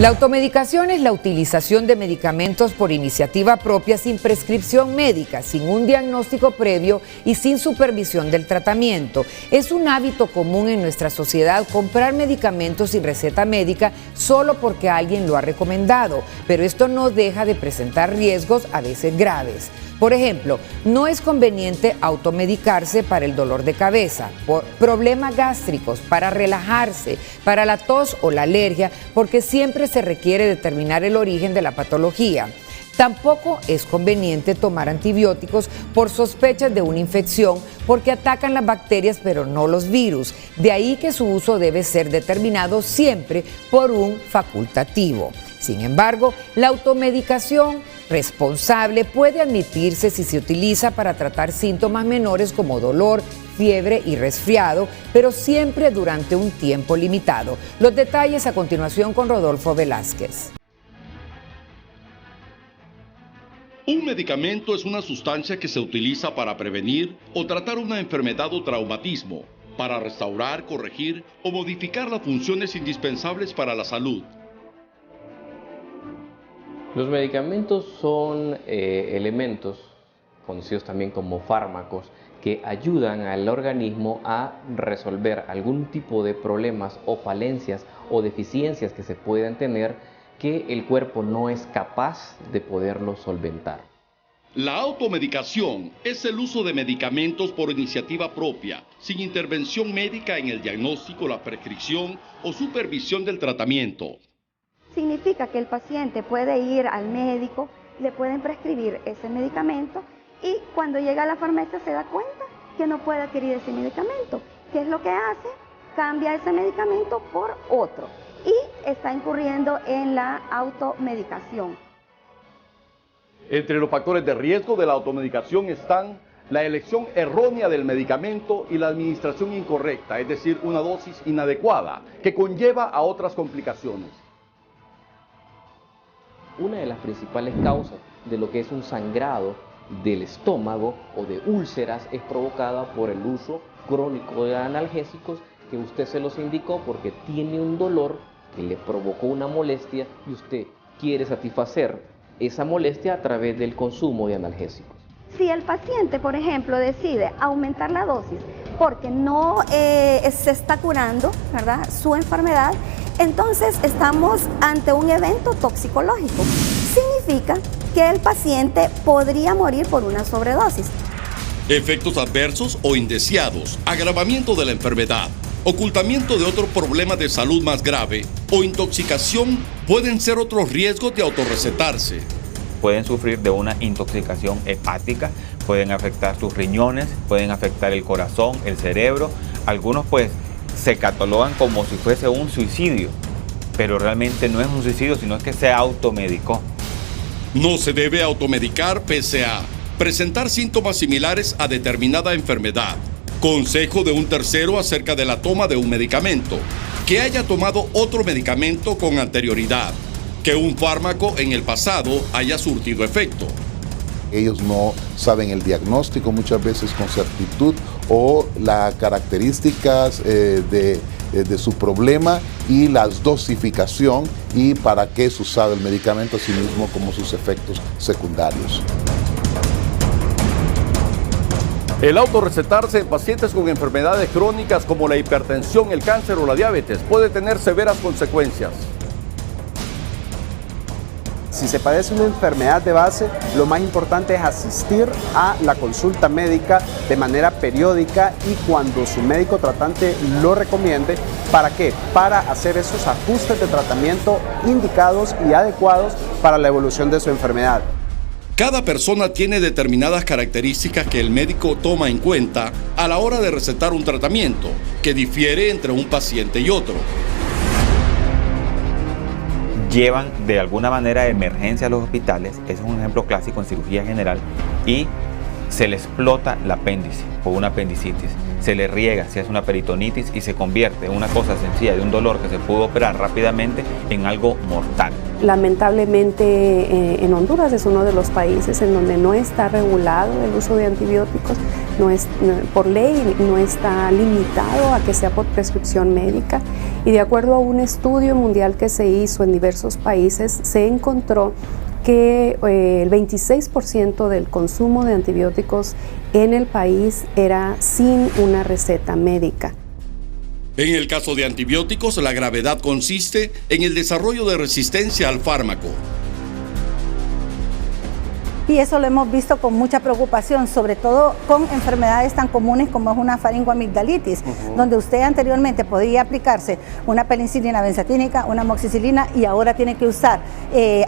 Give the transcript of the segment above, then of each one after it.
La automedicación es la utilización de medicamentos por iniciativa propia sin prescripción médica, sin un diagnóstico previo y sin supervisión del tratamiento. Es un hábito común en nuestra sociedad comprar medicamentos sin receta médica solo porque alguien lo ha recomendado, pero esto no deja de presentar riesgos a veces graves. Por ejemplo, no es conveniente automedicarse para el dolor de cabeza, por problemas gástricos, para relajarse, para la tos o la alergia, porque siempre se requiere determinar el origen de la patología. Tampoco es conveniente tomar antibióticos por sospechas de una infección porque atacan las bacterias pero no los virus. De ahí que su uso debe ser determinado siempre por un facultativo. Sin embargo, la automedicación responsable puede admitirse si se utiliza para tratar síntomas menores como dolor, fiebre y resfriado, pero siempre durante un tiempo limitado. Los detalles a continuación con Rodolfo Velázquez. Un medicamento es una sustancia que se utiliza para prevenir o tratar una enfermedad o traumatismo, para restaurar, corregir o modificar las funciones indispensables para la salud. Los medicamentos son elementos, conocidos también como fármacos, que ayudan al organismo a resolver algún tipo de problemas o falencias o deficiencias que se puedan tener que el cuerpo no es capaz de poderlo solventar. La automedicación es el uso de medicamentos por iniciativa propia, sin intervención médica en el diagnóstico, la prescripción o supervisión del tratamiento. Significa que el paciente puede ir al médico, le pueden prescribir ese medicamento y cuando llega a la farmacia se da cuenta que no puede adquirir ese medicamento. ¿Qué es lo que hace? Cambia ese medicamento por otro y está incurriendo en la automedicación. Entre los factores de riesgo de la automedicación están la elección errónea del medicamento y la administración incorrecta, es decir, una dosis inadecuada, que conlleva a otras complicaciones. Una de las principales causas de lo que es un sangrado del estómago o de úlceras es provocada por el uso crónico de analgésicos que usted se los indicó porque tiene un dolor que le provocó una molestia y usted quiere satisfacer esa molestia a través del consumo de analgésicos. Si el paciente, por ejemplo, decide aumentar la dosis porque no se está curando, ¿verdad?, su enfermedad, entonces estamos ante un evento toxicológico. Significa que el paciente podría morir por una sobredosis. Efectos adversos o indeseados, agravamiento de la enfermedad, ocultamiento de otro problema de salud más grave o intoxicación pueden ser otros riesgos de autorrecetarse. Pueden sufrir de una intoxicación hepática, pueden afectar sus riñones, pueden afectar el corazón, el cerebro. Algunos pues se catalogan como si fuese un suicidio, pero realmente no es un suicidio, sino es que se automedicó. No se debe automedicar pese a presentar síntomas similares a determinada enfermedad, consejo de un tercero acerca de la toma de un medicamento, que haya tomado otro medicamento con anterioridad, que un fármaco en el pasado haya surtido efecto. Ellos no saben el diagnóstico muchas veces con certitud o las características de su problema y la dosificación y para qué es usado el medicamento, así mismo como sus efectos secundarios. El autorrecetarse en pacientes con enfermedades crónicas como la hipertensión, el cáncer o la diabetes puede tener severas consecuencias. Si se padece una enfermedad de base, lo más importante es asistir a la consulta médica de manera periódica y cuando su médico tratante lo recomiende. ¿Para qué? Para hacer esos ajustes de tratamiento indicados y adecuados para la evolución de su enfermedad. Cada persona tiene determinadas características que el médico toma en cuenta a la hora de recetar un tratamiento, que difiere entre un paciente y otro. Llevan de alguna manera de emergencia a los hospitales, ese es un ejemplo clásico en cirugía general, y se le explota el apéndice o una apendicitis, se le riega, se hace una peritonitis y se convierte en una cosa sencilla de un dolor que se pudo operar rápidamente en algo mortal. Lamentablemente en Honduras es uno de los países en donde no está regulado el uso de antibióticos. por ley no está limitado a que sea por prescripción médica, y de acuerdo a un estudio mundial que se hizo en diversos países, se encontró que el 26% del consumo de antibióticos en el país era sin una receta médica. En el caso de antibióticos, la gravedad consiste en el desarrollo de resistencia al fármaco. Y eso lo hemos visto con mucha preocupación, sobre todo con enfermedades tan comunes como es una faringoamigdalitis, donde usted anteriormente podía aplicarse una penicilina benzatínica, una amoxicilina, y ahora tiene que usar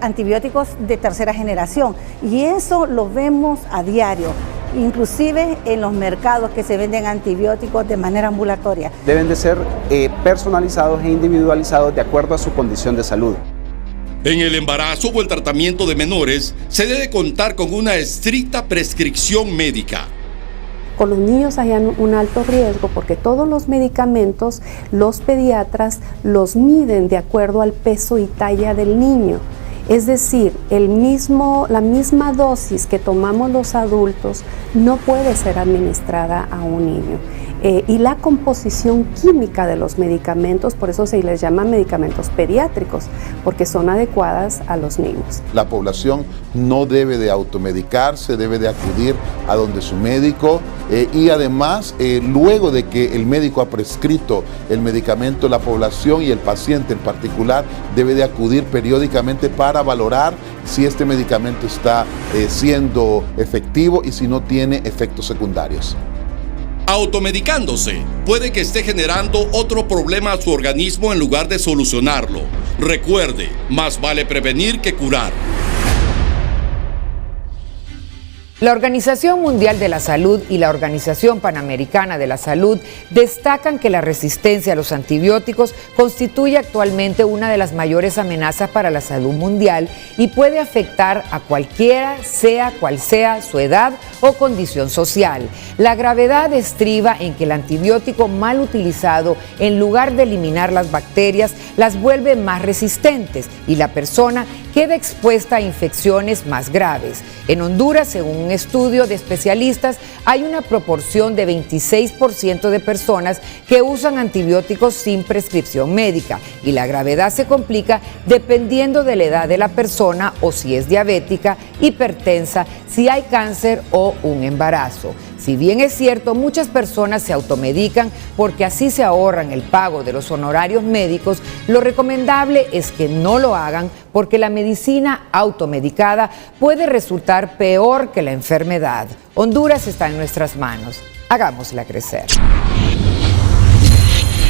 antibióticos de tercera generación. Y eso lo vemos a diario, inclusive en los mercados que se venden antibióticos de manera ambulatoria. Deben de ser personalizados e individualizados de acuerdo a su condición de salud. En el embarazo o el tratamiento de menores, se debe contar con una estricta prescripción médica. Con los niños hay un alto riesgo porque todos los medicamentos, los pediatras los miden de acuerdo al peso y talla del niño. Es decir, la misma dosis que tomamos los adultos no puede ser administrada a un niño. Y la composición química de los medicamentos, por eso se les llama medicamentos pediátricos, porque son adecuadas a los niños. La población no debe de automedicarse, debe de acudir a donde su médico y además, luego de que el médico ha prescrito el medicamento, la población y el paciente en particular debe de acudir periódicamente para valorar si este medicamento está siendo efectivo y si no tiene efectos secundarios. Automedicándose puede que esté generando otro problema a su organismo en lugar de solucionarlo. Recuerde, más vale prevenir que curar. La Organización Mundial de la Salud y la Organización Panamericana de la Salud destacan que la resistencia a los antibióticos constituye actualmente una de las mayores amenazas para la salud mundial y puede afectar a cualquiera, sea cual sea su edad o condición social. La gravedad estriba en que el antibiótico mal utilizado, en lugar de eliminar las bacterias, las vuelve más resistentes y la persona queda expuesta a infecciones más graves. En Honduras, según un estudio de especialistas, hay una proporción de 26% de personas que usan antibióticos sin prescripción médica y la gravedad se complica dependiendo de la edad de la persona o si es diabética, hipertensa, si hay cáncer o un embarazo. Si bien es cierto, muchas personas se automedican porque así se ahorran el pago de los honorarios médicos, lo recomendable es que no lo hagan porque la medicina automedicada puede resultar peor que la enfermedad. Honduras está en nuestras manos. Hagámosla crecer.